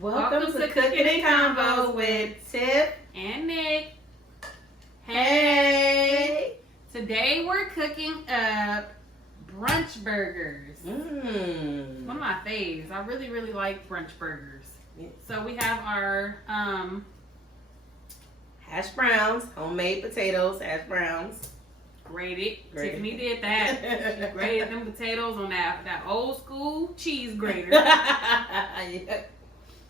Welcome to Cooking and Convos with Tiff and Nick. Hey! Today we're cooking up brunch burgers. One of my faves. I really, really like brunch burgers. Yeah. So we have our Hash browns, homemade potatoes, hash browns. grated. Grated. Tiffany did that. She grated them potatoes on that old school cheese grater. Yeah.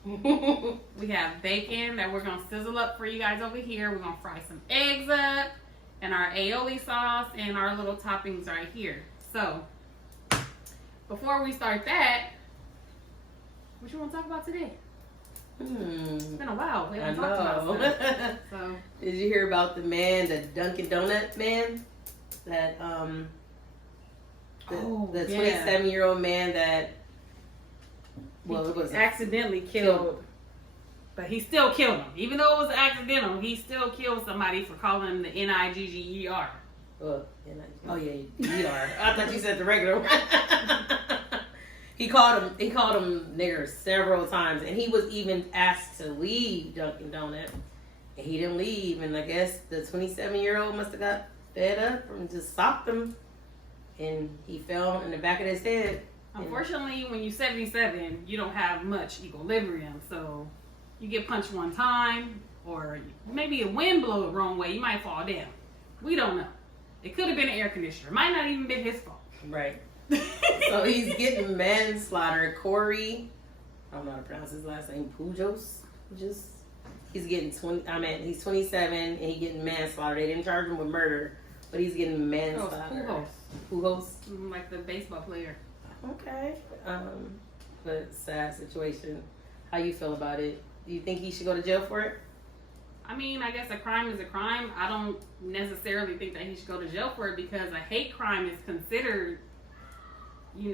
We have bacon that we're gonna sizzle up for you guys over here. We're gonna fry some eggs up, and our Aoili sauce, and our little toppings right here. So, before we start that, what you want to talk about today? It's been a while. We haven't talked about stuff. So, did you hear about the man, the Dunkin' Donut man? That the 27-year-old man that it was accidentally killed. But he still killed him. Even though it was accidental, he still killed somebody for calling him the Nigger. Oh yeah, ER. I thought you said the regular one. He called him nigger several times, and he was even asked to leave Dunkin' Donut, and he didn't leave. And I guess the 27-year-old must have got fed up and just socked him, and he fell in the back of his head. Unfortunately, when you're 77, you don't have much equilibrium, so you get punched one time, or maybe a wind blow the wrong way, you might fall down. We don't know. It could have been an air conditioner. It might not even been his fault. Right. So he's getting manslaughter. Corey, I don't know how to pronounce his last name. Pujos. He's getting he's 27 and he's getting manslaughter. They didn't charge him with murder, but he's getting manslaughter. Pujos. Like the baseball player. Okay. But sad situation. How you feel about it? Do you think he should go to jail for it? I mean, I guess a crime is a crime. I don't necessarily think that he should go to jail for it, because a hate crime is considered, he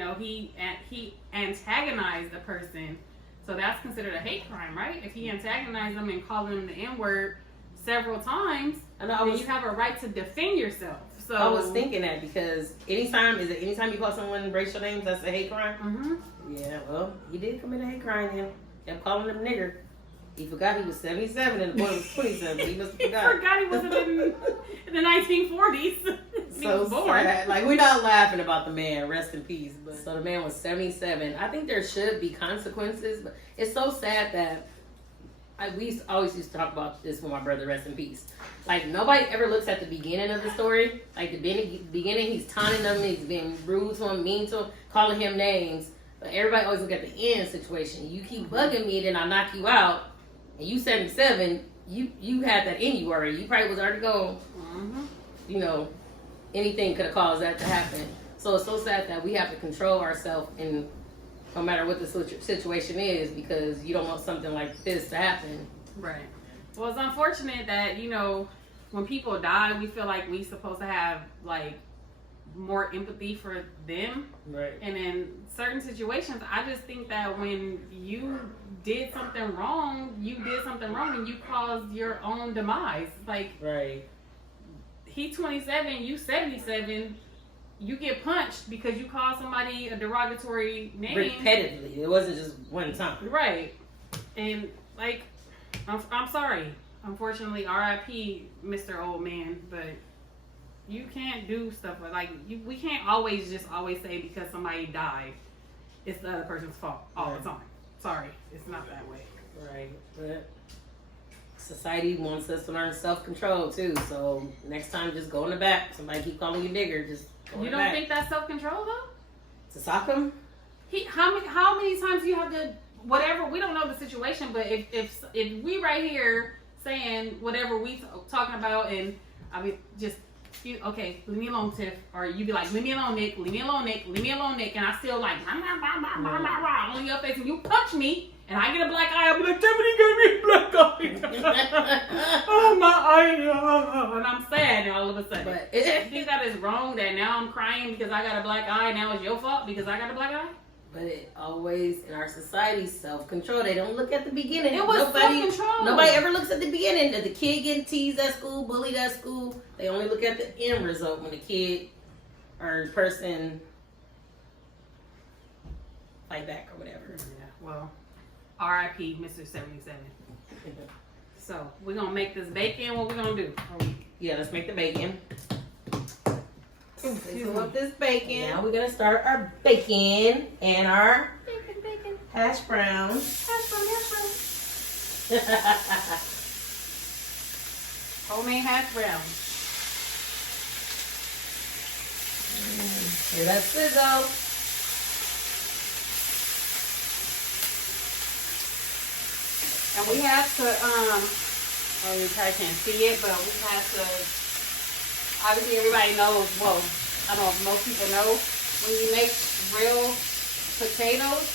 antagonized a person. So that's considered a hate crime, right? If he antagonized them and called them the N-word several times, then you have a right to defend yourself. So I was thinking that, because anytime you call someone racial names, that's a hate crime? Mm-hmm. Yeah, well, he did commit a hate crime then. Kept calling him nigger. He forgot he was 77 and the boy was 27. He must have forgot. He forgot he was in the 1940s. So sad. Like, we're not laughing about the man. Rest in peace. But so the man was 77. I think there should be consequences, but it's so sad that we always used to talk about this with my brother. Rest in peace. Like, nobody ever looks at the beginning of the story. Like, the beginning, he's taunting them, he's being rude to him, mean to him, calling him names. But everybody always look at the end situation. You keep bugging me, then I knock you out. And you 77, you had that in you already. You probably was already gone. Mm-hmm. Anything could have caused that to happen. So it's so sad that we have to control ourselves, in no matter what the situation is, because you don't want something like this to happen. Right. Well, it's unfortunate that, when people die, we feel like we supposed to have, more empathy for them. Right. And in certain situations, I just think that when you did something wrong and you caused your own demise. Like, right. He 27, you 77, you get punched because you called somebody a derogatory name. Repetitively. It wasn't just one time. Right. And, I'm sorry. Unfortunately, R.I.P. Mr. Old Man, but you can't do stuff we can't always say because somebody died, it's the other person's fault all the time. Sorry, it's not that way. Right, but society wants us to learn self-control too. So next time, just go in the back. Somebody keep calling you nigger, just go in the back. You don't think that's self-control though? To sock him? How many times do you have to? Whatever, we don't know the situation, but if we right here saying whatever we talking about, and I mean just. Okay, leave me alone, Tiff. Or you be like, leave me alone, Nick. Leave me alone, Nick. Leave me alone, Nick. And I still on your face, and you punch me, and I get a black eye. I'll be like, Tiffany gave me a black eye. Oh, my eye. And I'm sad all of a sudden. But you think that is wrong that now I'm crying because I got a black eye, and now it's your fault because I got a black eye? But it always, in our society, self-control. They don't look at the beginning. It was self-control. Nobody ever looks at the beginning. That the kid getting teased at school, bullied at school. They only look at the end result when the kid or person fight back or whatever. Yeah, well, R.I.P. Mr. 77. So we're gonna make this bacon. What we gonna do? Yeah, let's make the bacon. Excuse With me. this bacon. Now we're gonna start our bacon and our Bacon. hash browns. Hash brown. Homemade hash browns. Hear that sizzle. And we have to, you probably can't see it, but we have to, obviously everybody knows, well, I don't know if most people know, when you make real potatoes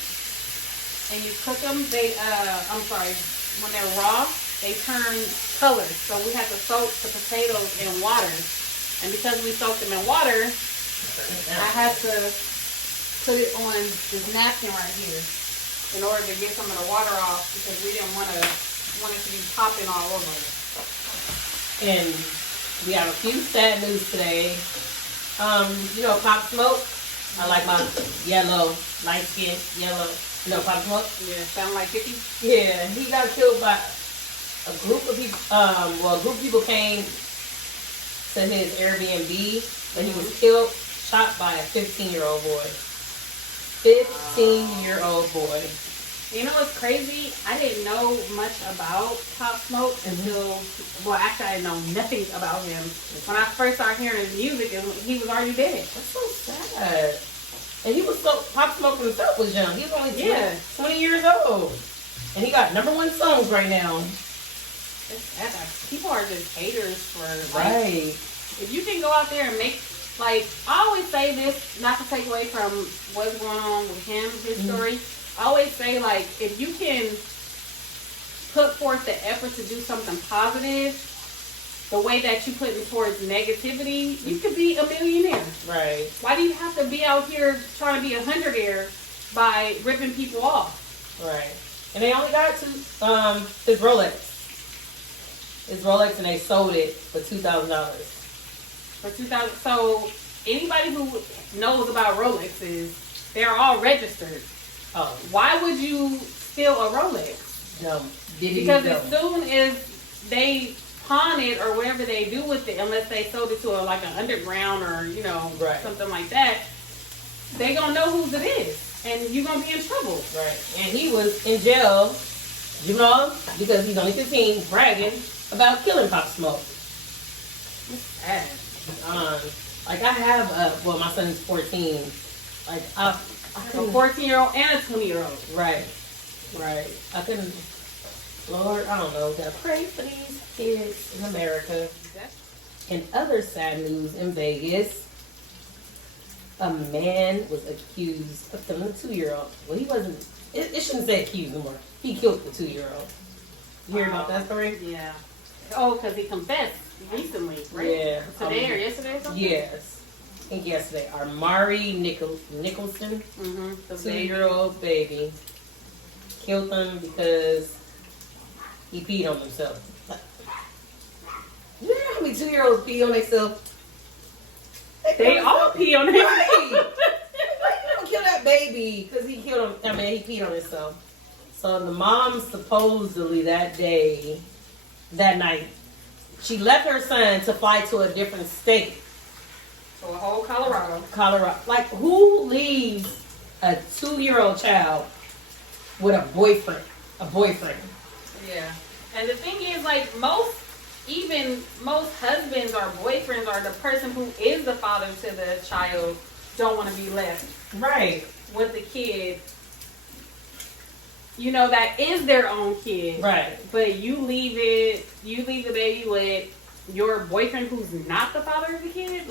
and you cook them, when they're raw, they turn colors. So we have to soak the potatoes in water. And because we soak them in water, I had to put it on this napkin right here in order to get some of the water off because we didn't want it to be popping all over. And we have a few sad news today. You know Pop Smoke? I like my yellow, light skin, yellow. You know Pop Smoke? Yeah, sound like 50? Yeah, he got killed by a group of people. A group of people came to his Airbnb and he was killed, shot by a 15-year-old boy. 15-year-old boy. You know what's crazy? I didn't know much about Pop Smoke until, well, actually I didn't know nothing about him. When I first started hearing his music, he was already dead. That's so sad. And he was Pop Smoke himself was young. He was only 20 years old. And he got #1 songs right now. It's sad. People are just haters for, right. If you can go out there and make, I always say this, not to take away from what's going on with him, his story. I always say, if you can put forth the effort to do something positive, the way that you put it towards negativity, you could be a millionaire. Right. Why do you have to be out here trying to be a hundredaire by ripping people off? Right. And they only got his Rolex. His Rolex, and they sold it for $2,000. For $2,000. So anybody who knows about Rolexes, they're all registered. Oh. Why would you steal a Rolex? No. Because as soon as they pawn it or whatever they do with it, unless they sold it to an underground or something like that, they gonna know whose it is, and you gonna be in trouble. Right. And he was in jail, because he's only 15, bragging about killing Pop Smoke. It's sad. I have my son is 14. A 14-year-old and a 20-year-old. Right. I couldn't. Lord, I don't know. Gotta pray for these kids in America. In other sad news in Vegas, a man was accused of killing a 2-year-old. Well, he wasn't. It shouldn't say accused anymore. He killed the 2-year-old. You hear about that story? Yeah. Oh, because he confessed recently, right? Yeah. Today or yesterday or something? Yes. I think yesterday. Armari Nicholson, 2-year-old baby, killed him because he peed on himself. You know how many 2-year-olds pee on themselves? They all pee on themselves. Right. You don't kill that baby because he killed him. He peed on himself. So the mom supposedly that night, she left her son to fly to a different state. To a whole Colorado. Who leaves a 2-year-old child with a boyfriend? Yeah. And the thing is, most husbands or boyfriends or the person who is the father to the child don't want to be left. Right. With the kid. That is their own kid. Right. But you leave the baby with your boyfriend who's not the father of the kid?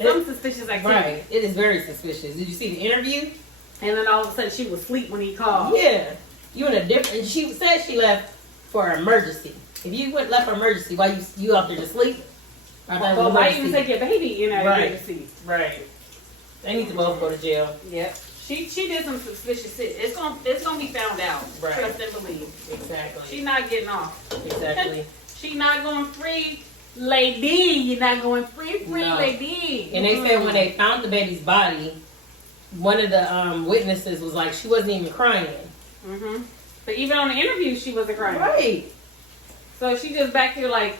Some suspicious activity. Right. It is very suspicious. Did you see the interview? And then all of a sudden she was asleep when he called. Yeah. You in a different. She said she left for an emergency. If you left for emergency, why you out there to sleep? Well, why you even take your baby in an emergency? Right. They need to both go to jail. Yep. She did some suspicious shit. It's gonna be found out. Right. Trust and believe. Exactly. She's not getting off. Exactly. She's not going free, lady. You're not going free, No. lady. And they said when they found the baby's body, one of the witnesses was like, she wasn't even crying. Mm-hmm. But even on the interview, she wasn't crying. Right. So she just back here like,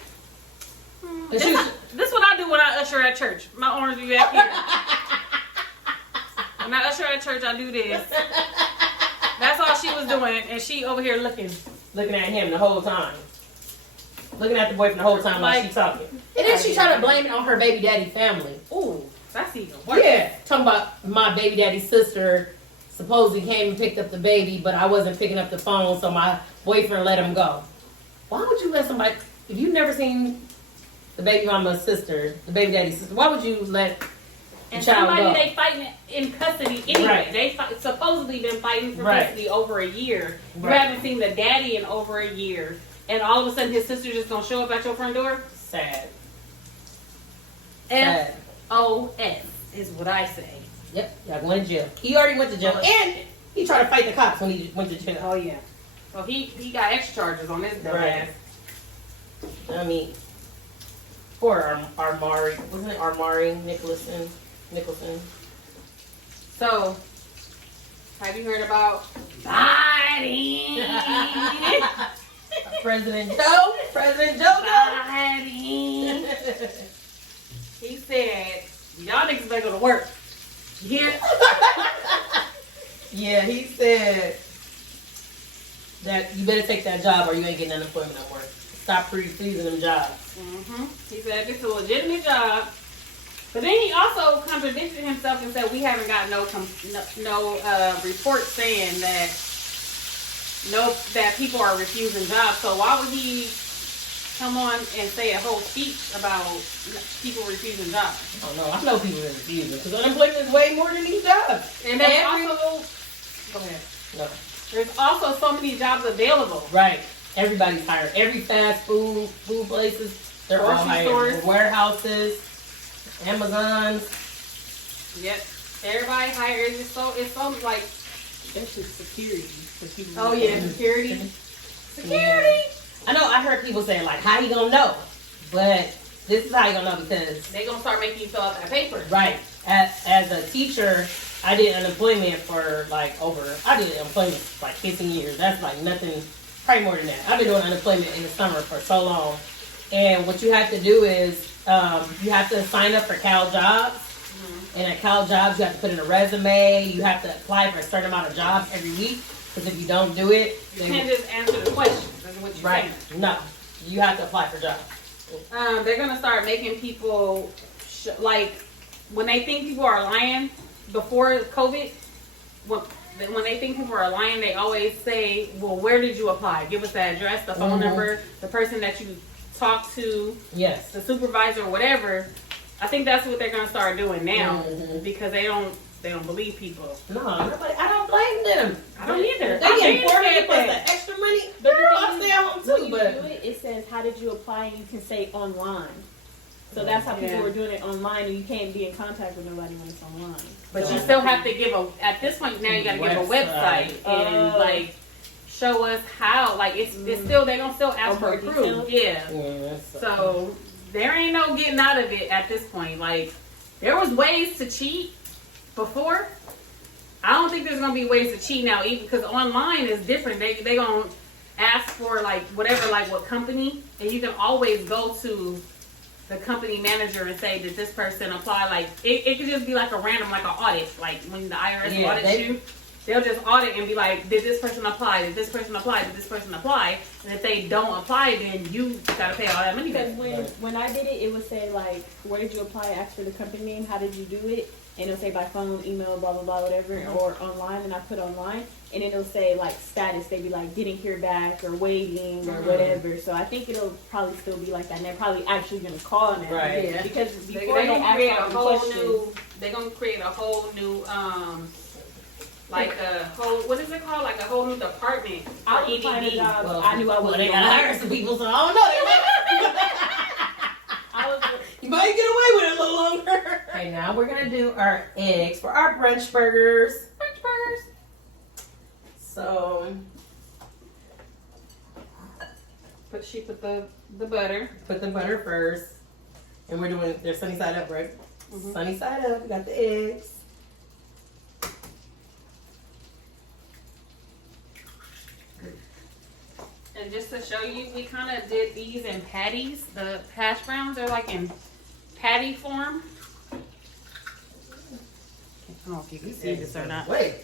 this what I do when I usher at church. My arms be back here. When I usher at church, I do this. That's all she was doing, and she over here looking Looking at him the whole time. Looking at the boyfriend the whole time while she's talking. And then she tried to blame it on her baby daddy family. Ooh, that's even worse. Yeah. Talking about my baby daddy's sister supposedly came and picked up the baby, but I wasn't picking up the phone, so my boyfriend let him go. Why would you let somebody, if you've never seen the baby mama's sister, the baby daddy's sister, why would you let And the child somebody go? they fighting in custody anyway. Right. They supposedly been fighting for Right. custody over a year. You Right. haven't seen the daddy in over a year, and all of a sudden his sister just gonna show up at your front door. Sad. SOS is what I say. Yep, y'all going to jail. He already went to jail, and he tried to fight the cops when he went to jail. Oh yeah. So he got extra charges on this dumb Right. ass. I mean, poor Armari, wasn't it Armari Nicholson? So, have you heard about Biden? President Joe? Biden. He said, y'all niggas better go to work. You hear? Yeah, he said that you better take that job or you ain't getting unemployment at work. Stop refusing them jobs. Mm-hmm. He said it's a legitimate job. But then he also contradicted himself and said we haven't got no report saying that that people are refusing jobs. So why would he come on and say a whole speech about people refusing jobs? I don't know. I know people are refusing because unemployment is way more than these jobs. And there's also go ahead. No. There's also so many jobs available. Right. Everybody's hiring. Every fast food places, they're all Grocery hiring. stores. Warehouses, Amazons. Yep. Everybody hires. It's so like. Especially security. Oh yeah, security. Yeah. I know. I heard people saying like, "How you gonna know?" But this is how you gonna know because They gonna start making you fill out that paper. right. As a teacher, I did unemployment for I did unemployment for like 15 years. That's like nothing. Probably more than that. I've been doing unemployment in the summer for so long. And what you have to do is you have to sign up for Cal Jobs. Mm-hmm. And at Cal Jobs, you have to put in a resume. You have to apply for a certain amount of jobs every week. Because if you don't do it, You can't just answer the questions. That's what you're right? saying. No, you have to apply for jobs. They're gonna start making people like when they think people are lying before COVID. When they think people are lying, they always say, "Well, where did you apply? Give us the address, the phone number, the person that you talked to, Yes. the supervisor, or whatever." I think that's what they're gonna start doing now because they don't believe people. No, I don't blame them. I don't either. They get I $400 that. the extra money. But Girl, the I thing stay is, at home when too. you But do it apply, and you can say, and you can say online. So that's how people were doing it online, and you can't be in contact with nobody when it's online. But you still have to give at this point now you gotta give a website and show us how. Like it's still they're gonna still ask for proof. Yeah. So there ain't no getting out of it at this point. Like there was ways to cheat before. I don't think there's gonna be ways to cheat now, even because online is different. They gonna ask for like whatever, like what company, and you can always go to the company manager and say, did this person apply? Like it could just be like a random, like an audit. Like when the IRS audits you, they'll just audit and be like, did this person apply? Did this person apply? Did this person apply? And if they don't apply, then you gotta pay all that money back. Because when I did it, it would say like, where did you apply? Ask for the company name. How did you do it? And it'll say by phone, email, blah, blah, blah, whatever, or online. And I put online. And it'll say like status. They'd be like getting here back or waiting or whatever. So I think it'll probably still be like that. And they're probably actually going to call now. Right. Yeah. Because They're before they gonna ask create a all the whole questions. new. They're gonna create a whole new like a whole, what is it called? Like a whole new department for I was applying a EDD. job. Well, I knew I well, wasn't they going gotta to hire some people, so I don't know. You might get away with it a little longer. Okay, now we're gonna do our eggs for our brunch burgers. Brunch burgers. So She put the butter. put the butter first, and we're doing they're sunny side up, right? Mhm. Sunny side up. We got the eggs. And just to show you, we kind of did these in patties. The hash browns are like in patty form. I don't know if you can see this or not. Wait.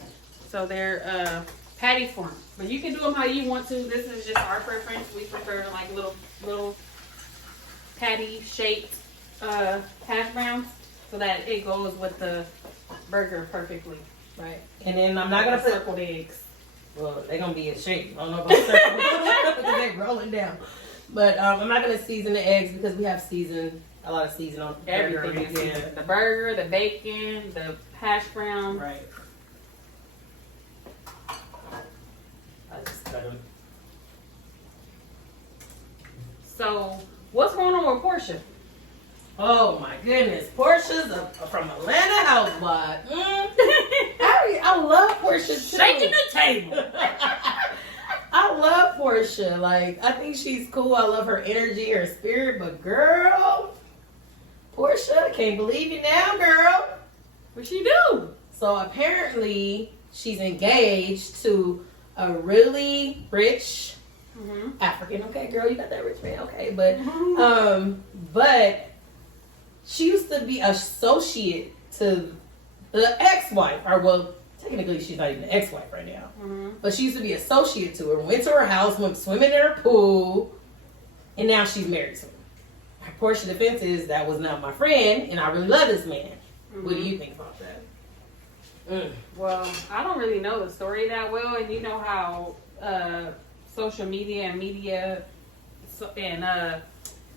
So they're patty form. But you can do them how you want to. This is just our preference. We prefer like little patty shaped hash browns so that it goes with the burger perfectly. Right. And then I'm not gonna put circled eggs. Well, they're gonna be in shape. I don't know about circle because they're rolling down. But I'm not gonna season the eggs because we have a lot of season on everything. Yeah. The burger, the bacon, the hash brown. Right. I just cut them. So, what's going on with Portia? Oh my goodness, Portia's from Atlanta housewife. I love Portia too. Shaking the table. I love Portia. Like, I think she's cool. I love her energy, her spirit. But girl, Portia, can't believe you now, girl. What she do? So apparently, she's engaged to a really rich African. Okay, girl, you got that rich man. Okay, but but she used to be associate to the ex-wife, or well, technically she's not even the ex-wife right now. But she used to be associate to her, went to her house, went swimming in her pool, and now she's married to him. Her portion of defense is that was not my friend, and I really love this man. What do you think about that? Well, I don't really know the story that well, and you know how social media and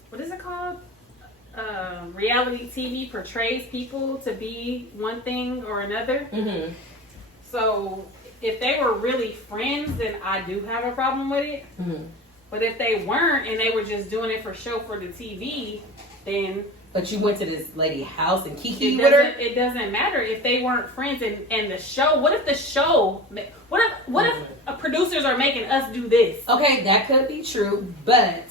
what is it called? Reality TV portrays people to be one thing or another. So if they were really friends, then I do have a problem with it. But if they weren't and they were just doing it for show for the TV, then... But you went to this lady's house and kiki with her? It doesn't matter if they weren't friends and the show... What if the show... What if producers are making us do this? Okay, that could be true, but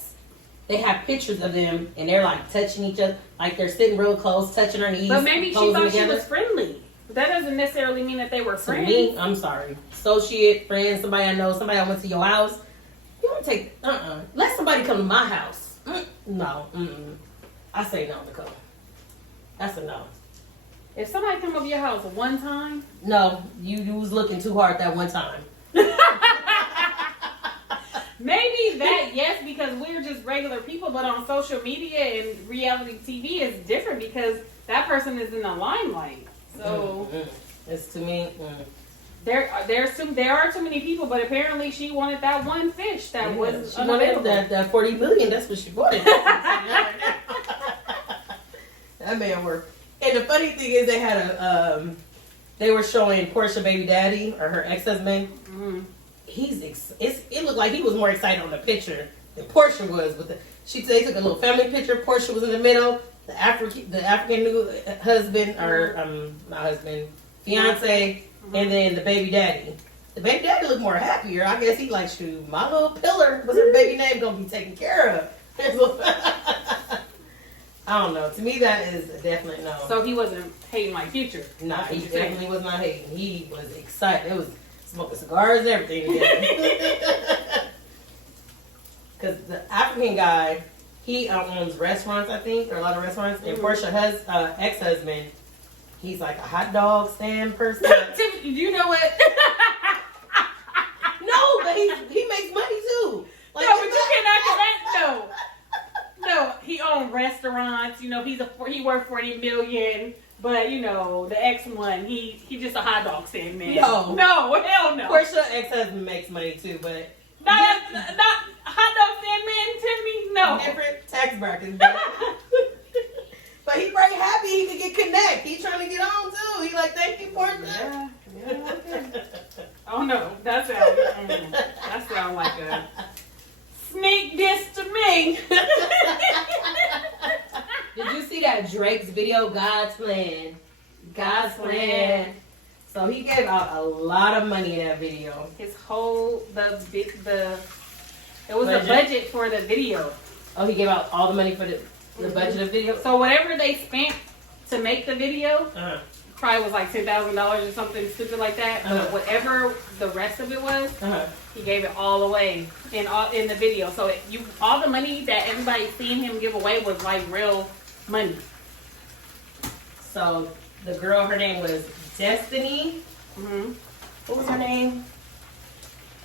they have pictures of them and they're like touching each other, like they're sitting real close, touching her knees. But maybe she posing thought together. she was friendly. That doesn't necessarily mean that they were friends. To me, I'm sorry. Associate, friend, somebody I know, somebody I went to your house. You don't take, let somebody come to my house. No, I say no, Nicole. That's a no. If somebody come over your house one time. No, you was looking too hard that one time. Maybe that, yes, because we're just regular people, but on social media and reality TV is different because that person is in the limelight. So it's to me. There are too many people, but apparently she wanted that one fish that was she unavailable. wanted that 40 million. That's what she wanted. That man worked. And the funny thing is, they had they were showing Portia baby daddy or her ex-husband. It looked like he was more excited on the picture than Portia was. With they took a little family picture. Portia was in the middle. The African new husband or not husband, fiance, and then the baby daddy. The baby daddy looked more happier. I guess he like, shoot, my little pillar, what's her baby name gonna be taken care of? I don't know. To me, that is a definite no. So he wasn't hating my future. Nah, he definitely was not hating. He was excited. It was smoking cigars and everything together. Because the African guy, he owns restaurants, I think, or a lot of restaurants. And Portia ex-husband, he's like a hot dog stand person. You know what? No, but he makes money too. Like, no, but you cannot do that. No, he owned restaurants. You know, he worked 40 million. But you know, the ex one, he just a hot dog stand man. No, hell no. Portia ex-husband makes money too, but not hot dog stand man, Tiffany. No, different tax brackets. But he very happy he could get connect. He trying to get on too. He like, thank you, Portia. Yeah, okay. Oh no, that sounds like a sneak diss to me. Did you see that Drake's video, God's Plan? God's Plan. So he gave out a lot of money in that video. His whole it was a budget for the video. Oh, he gave out all the money for the budget of video. So whatever they spent to make the video, probably was like $10,000 or something stupid like that. But whatever the rest of it was, he gave it all away in the video. So all the money that everybody seen him give away was like real money. So the girl, her name was Destiny. What was her name?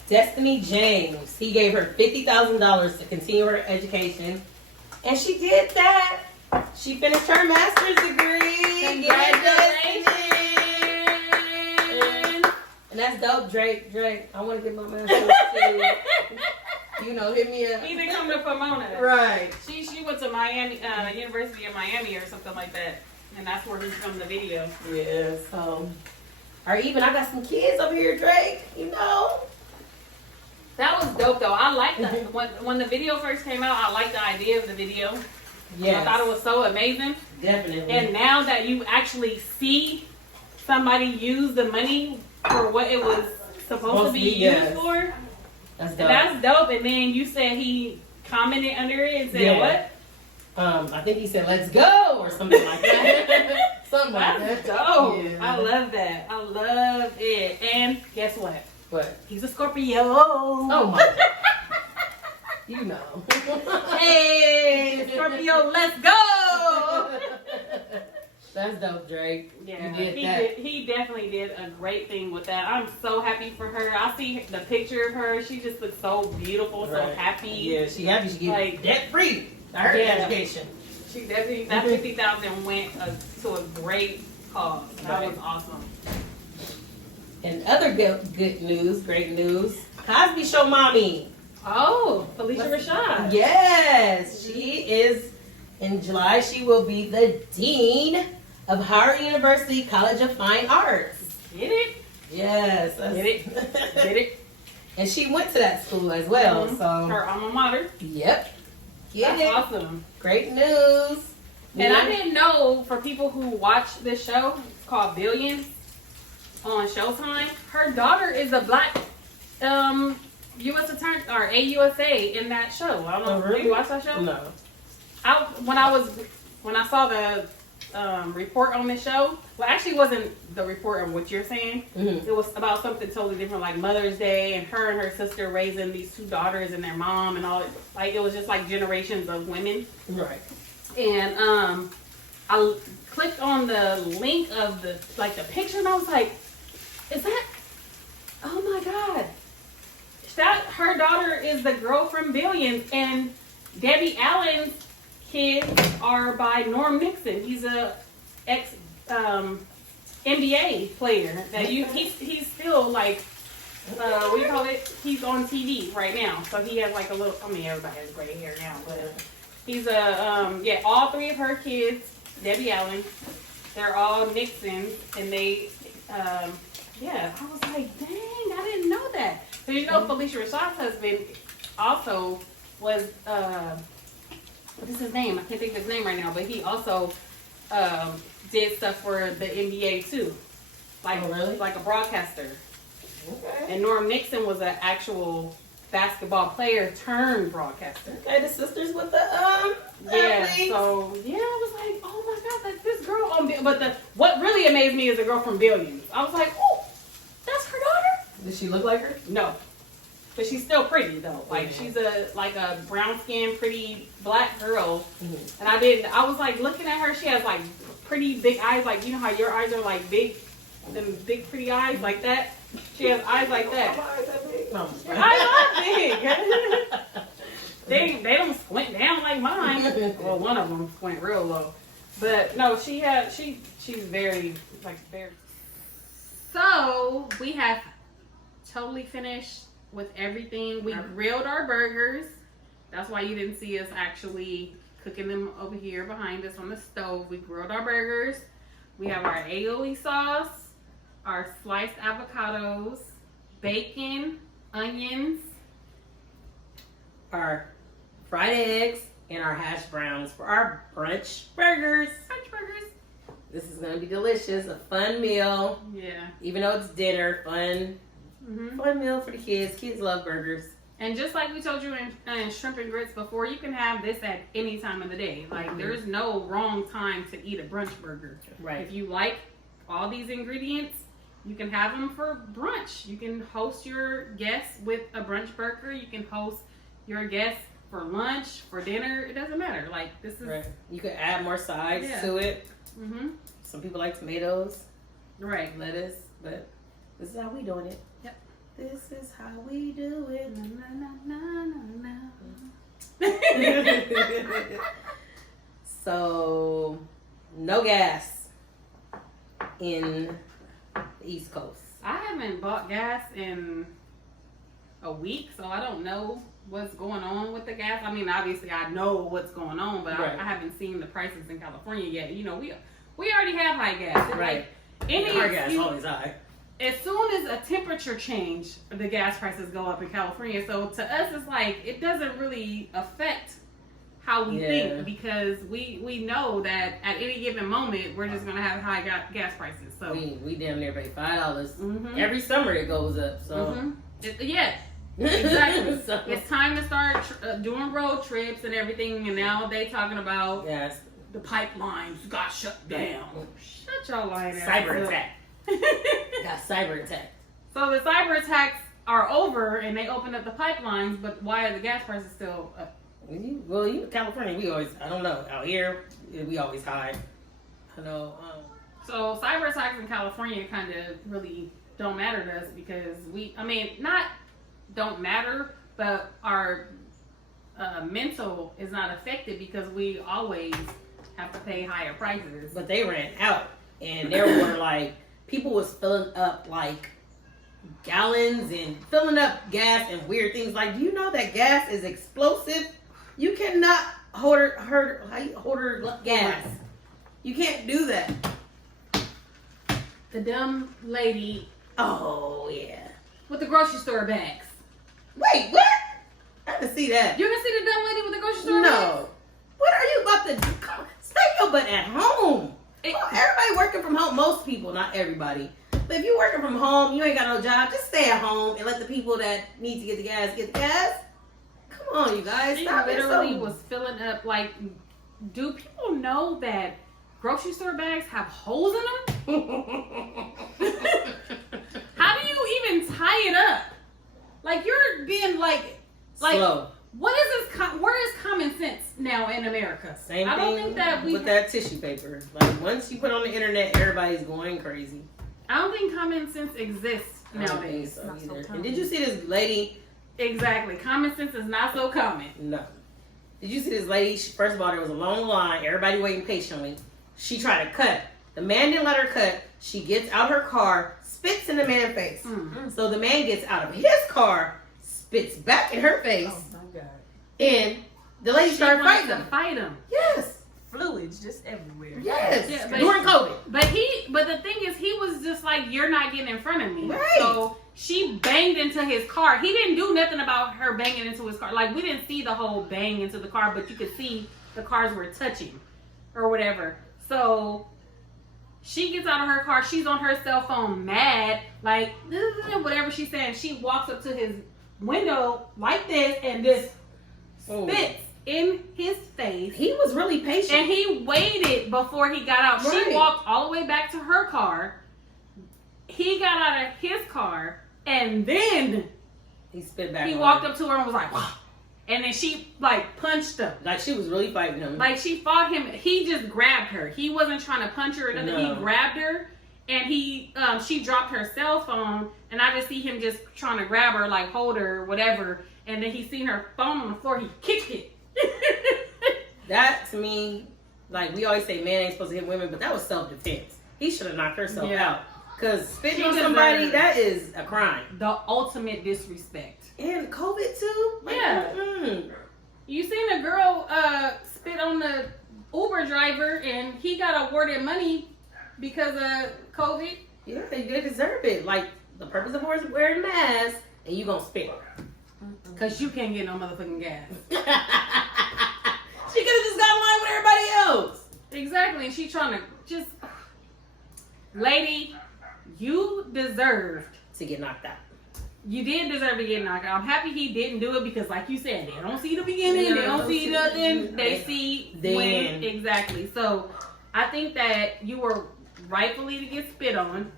Destiny James. He gave her $50,000 to continue her education, and she did that. She finished her master's degree. Congratulations! And that's dope, Drake. I want to get my master's too. You know, hit me up. He didn't come to Pomona. Right. She went to Miami, University of Miami or something like that, and that's where he's from the video. Yeah. So, or even I got some kids over here, Drake. You know. That was dope though. I liked that when the video first came out. I liked the idea of the video. Yeah. I thought it was so amazing. Definitely. And now that you actually see somebody use the money for what it was supposed to be used for, that's dope. That's dope. And then you said he commented under it and said what? I think he said "Let's go" or something like that. Something like That's that. dope. Yeah. I love that. I love it. And guess what? What? He's a Scorpio. Oh my God. You know. Hey, Scorpio, let's go. That's dope, Drake. Yeah, you did that. he definitely did a great thing with that. I'm so happy for her. I see the picture of her. She just looks so beautiful, so happy. Yeah, she happy. She get Like, debt free. Her education. She definitely, that 50,000 went to a great cause. That was awesome. And other good news, great news. Cosby Show mommy. Oh, Felicia Rashad. Yes, she is. In July, she will be the dean of Howard University College of Fine Arts. Get it? Yes. Get it? Get it? And she went to that school as well. So her alma mater. Yep. Get That's it. awesome. Great news. And I didn't know, for people who watch this show, it's called Billions on Showtime. Her daughter is a black U.S. attorney or AUSA in that show. I don't know. Really? Did you watch that show? No. When I saw the report on this show, well, actually, it wasn't the report on what you're saying. Mm-hmm. It was about something totally different, like Mother's Day, and her sister raising these two daughters and their mom and all. Like, it was just like generations of women. Right. And I clicked on the link of the picture, and I was like, "Is that? Oh my God! That her daughter is the girl from Billions." And Debbie Allen's kids are by Norm Nixon. He's a ex NBA player. That he's still like what do you call it? He's on TV right now, so he has like a little. I mean, everybody has gray hair now, but. He's all three of her kids, Debbie Allen, they're all Nixons, and they, I was like, dang, I didn't know that. So you know, Felicia Rashad's husband also was, what is his name? I can't think of his name right now, but he also did stuff for the NBA too, like like a broadcaster. Okay. And Norm Nixon was an actual basketball player turned broadcaster. Okay, the sisters with the athletes. So I was like, oh my God, that's this girl on but what really amazed me is the girl from Billions. I was like, oh, that's her daughter? Does she look like her? No. But she's still pretty though. Like she's a brown skinned, pretty black girl. Mm-hmm. And I was like looking at her, she has like pretty big eyes, like you know how your eyes are like big, them big pretty eyes like that. She has eyes like that. No. I love big. They don't squint down like mine. Well, one of them squint real low, but no, she's very very. So we have totally finished with everything. We grilled our burgers. That's why you didn't see us actually cooking them over here behind us on the stove. We grilled our burgers. We have our Aoili sauce, our sliced avocados, bacon, onions, our fried eggs, and our hash browns for our brunch burgers. French burgers. This is going to be delicious. A fun meal. Yeah. Even though it's dinner, fun meal for the kids. Kids love burgers. And just like we told you in Shrimp and Grits before, you can have this at any time of the day. Like, there's no wrong time to eat a brunch burger. Right. If you like all these ingredients. You can have them for brunch. You can host your guests with a brunch burger. You can host your guests for lunch, for dinner. It doesn't matter. Like, this is... Right. You can add more sides Yeah. to it. Mm-hmm. Some people like tomatoes, Right. lettuce, but this is how we doing it. Yep. This is how we do it. Na, na, na, na, na. So, no gas in the East Coast. I haven't bought gas in a week, so I don't know what's going on with the gas. I mean, obviously I know what's going on, but Right. I haven't seen the prices in California yet. You know, we already have high gas. Right. Like, Our gas is always high. as soon as a temperature change, the gas prices go up in California. So to us, it's like it doesn't really affect how we think, because we know that at any given moment we're just gonna have high gas prices. So We damn near pay $5 Mhm. every summer. It goes up. So yeah, exactly. So- It's time to start doing road trips and everything. And now they talking about yes, the pipelines got shut down. Shut your line ass cyber up. attack. Got cyber attack. So the cyber attacks are over and they opened up the pipelines, but why are the gas prices still up? Well, California, we always, I don't know, out here, we always high. I know. So cyber attacks in California kind of really don't matter to us because not don't matter, but our mental is not affected because we always have to pay higher prices. But they ran out, and there were like, people was filling up like gallons and filling up gas and weird things. Like, do you know that gas is explosive? You cannot hold gas. You can't do that. The dumb lady Oh yeah. with the grocery store bags. Wait, what? I didn't see that. You ever see the dumb lady with the grocery store bags? No. What are you about to do? Come, stay your butt at home. Everybody working from home. Most people, not everybody. But if you're working from home, you ain't got no job, just stay at home and let the people that need to get the gas. Come on, you guys. She Stop literally it. was filling up, like, do people know that grocery store bags have holes in them? How do you even tie it up? Like, you're being like Slow. what is this? Where is common sense now in America? Same I don't thing think that with that tissue paper. Like, once you put on the internet, everybody's going crazy. I don't think common sense exists I don't think nowadays. so Not so either. common. And did you see this lady? Exactly. Common sense is not so common. No. Did you see this lady? First of all, there was a long line. Everybody waiting patiently. She tried to cut. The man didn't let her cut. She gets out her car, spits in the man's face. Mm. So the man gets out of his car, spits back in her face, Oh my god. and the lady She started wanted fighting to him. fight him. Yes. Fluids just everywhere. Yes. Yeah, but- During COVID. But the thing is, he was just like, you're not getting in front of me. Right. So she banged into his car. He didn't do nothing about her banging into his car. Like, we didn't see the whole bang into the car, but you could see the cars were touching or whatever. So she gets out of her car. She's on her cell phone mad, like, whatever she's saying. She walks up to his window like this and just spits in his face. He was really patient. And he waited before he got out. Right. She walked all the way back to her car. He got out of his car, and then he spit back. he on walked her. up to her and was like, "Wow." And then she like punched him. Like, she was really fighting him. Like, she fought him. He just grabbed her. He wasn't trying to punch her or nothing. No. He grabbed her, and she dropped her cell phone, and I just see him just trying to grab her, like hold her, whatever. And then he seen her phone on the floor. He kicked it. That, to me, like, we always say man ain't supposed to hit women, but that was self-defense. He should have knocked herself Yeah. out. Because spitting She on somebody, deserved- that is a crime. The ultimate disrespect. And COVID, too? Like, Yeah. mm-mm. You seen a girl spit on the Uber driver and he got awarded money because of COVID? Yeah, they deserve it. Like, the purpose of wearing a mask, and you gonna spit. Because you can't get no motherfucking gas. She could have just got in line with everybody else. Exactly. And she trying to just... Lady, you deserved. To get knocked out. You did deserve to get knocked out. I'm happy he didn't do it because, like you said, they don't see the beginning, No, they don't see nothing, they They- see then. when. Exactly. So, I think that you were rightfully to get spit on,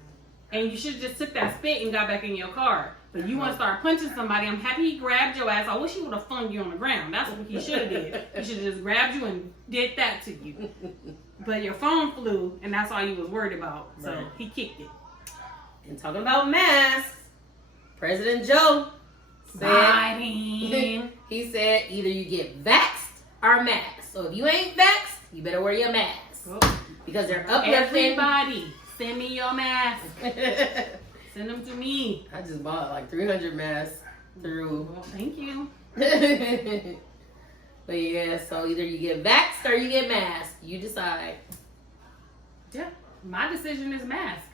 and you should have just took that spit and got back in your car. But you want to start punching somebody. I'm happy he grabbed your ass. I wish he would have flung you on the ground. That's what he should have did. He should have just grabbed you and did that to you. But your phone flew, and that's all you was worried about. So Right. he kicked it. And talking about masks, President Joe said, Biden. he said either you get vaxxed or masked. So if you ain't vaxxed, you better wear your mask. Because they're uplifting. Everybody, send me your mask. Send them to me. I just bought like 300 masks through. Well, thank you. But yeah, so either you get vaxxed or you get masked. You decide. Yeah, my decision is mask.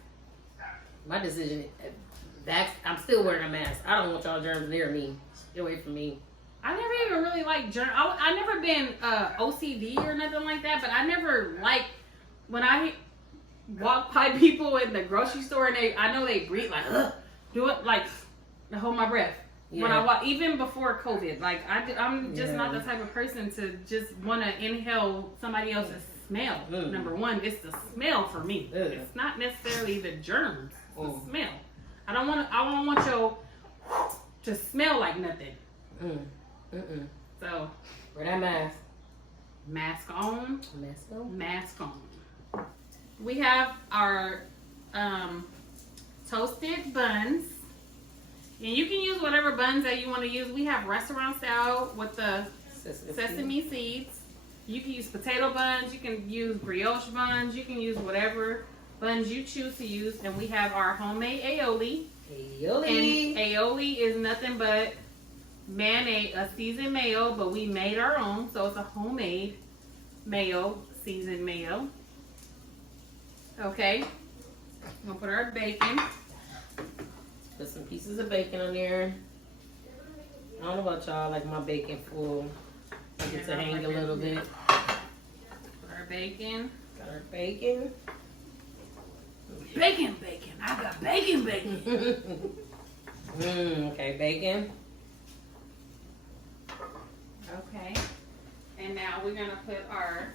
My decision, vax. I'm still wearing a mask. I don't want y'all germs near me. Get away from me. I never even really like germ. I never been OCD or nothing like that, but I never like when I walk by people in the grocery store and I know they breathe like do it like to hold my breath. Yeah. When I walk, even before COVID, like I'm just not the Yeah. type of person to just want to inhale somebody else's smell. Mm. Number one, it's the smell for me. Ugh. It's not necessarily the germs. It's Mm. the smell. I don't want your to smell like nothing. So Wear that mask. mask on, Mask on. mask on. We have our toasted buns. And you can use whatever buns that you want to use. We have restaurant style with the sesame seeds. You can use potato buns. You can use brioche buns. You can use whatever buns you choose to use. And we have our homemade aioli. Aoili. And aioli is nothing but mayonnaise, a seasoned mayo, but we made our own. So it's a homemade mayo, seasoned mayo. Okay. We'll put our bacon. Put some pieces of bacon on there. I don't know about y'all, I like my bacon full. Like it to hang a little bit. Put our bacon. Got our bacon. Bacon. I got bacon. Okay, bacon. Okay. And now we're going to put our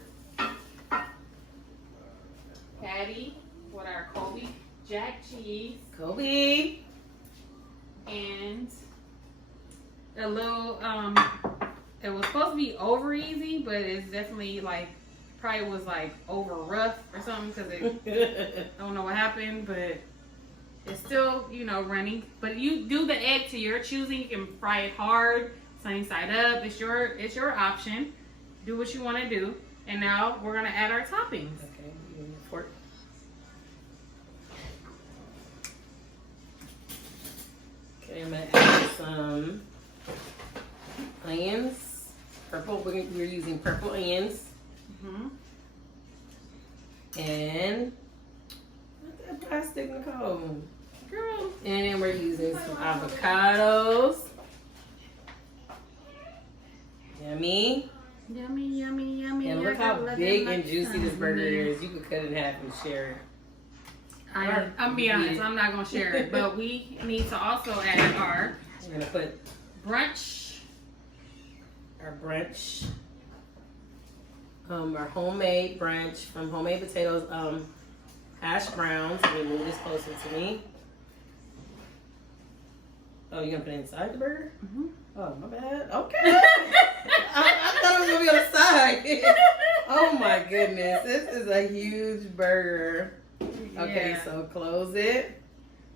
patty with our Kobe Jack cheese Kobe. and a little, it was supposed to be over easy, but it's definitely like, probably was like over rough or something because I don't know what happened, but it's still, running. But you do the egg to your choosing. You can fry it hard, sunny side up. It's your option. Do what you want to do. And now we're gonna add our toppings. Okay, give me a fork. Okay, I'm gonna add some onions. Purple. We're using purple onions. Mm-hmm. And what's that plastic, Nicole? Girl. And then we're using some avocados. Yummy. Yummy. And look how big and juicy this burger is. You could cut it in half and share it. I'm be honest, I'm not gonna share it, but we need to also add our We're gonna put brunch. our brunch, our homemade brunch from homemade potatoes, hash browns. Let me move this closer to me. Oh, you're gonna put it inside the burger? Mm-hmm. Oh, my bad. Okay. I thought it was gonna be on the side. Oh my goodness, this is a huge burger. Okay, Yeah. so close it.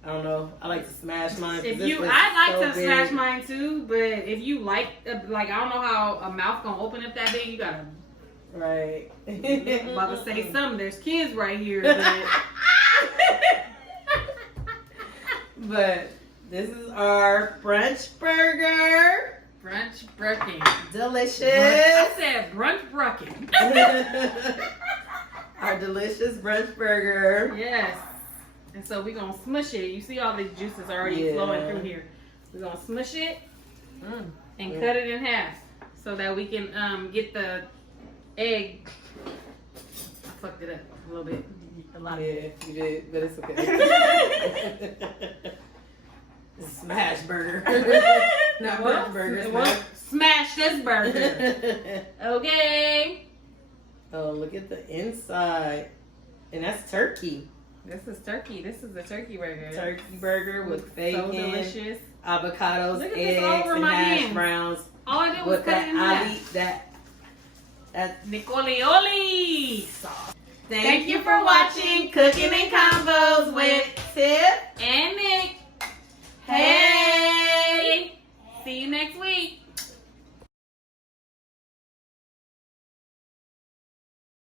I don't know. I like to smash mine. 'cause If this you, was I like so to smash big. mine too, but if you like I don't know how a mouth gonna open up that big. You gotta. Right. I'm about to say something. There's kids right here. But But this is our brunch burger. brunch brucking. Delicious. I said brunch brucking. Our delicious brunch burger. Yes. And so we're gonna smush it. You see all the juices already flowing through here. We're gonna smush it and cut it in half so that we can get the egg. I fucked it up a little bit. A lot. Yeah, you did, but it's okay. Smash burger. Not brunch burger. Smash this burger. Okay. Oh, look at the inside. And that's turkey. This is turkey. This is a turkey burger. Turkey burger with bacon, So delicious. avocados, Look at this eggs, all over and my hash hands. browns. All I did was With cut it in that half. that Nicolioli sauce. Thank you for watching Cooking and Convos with Tiff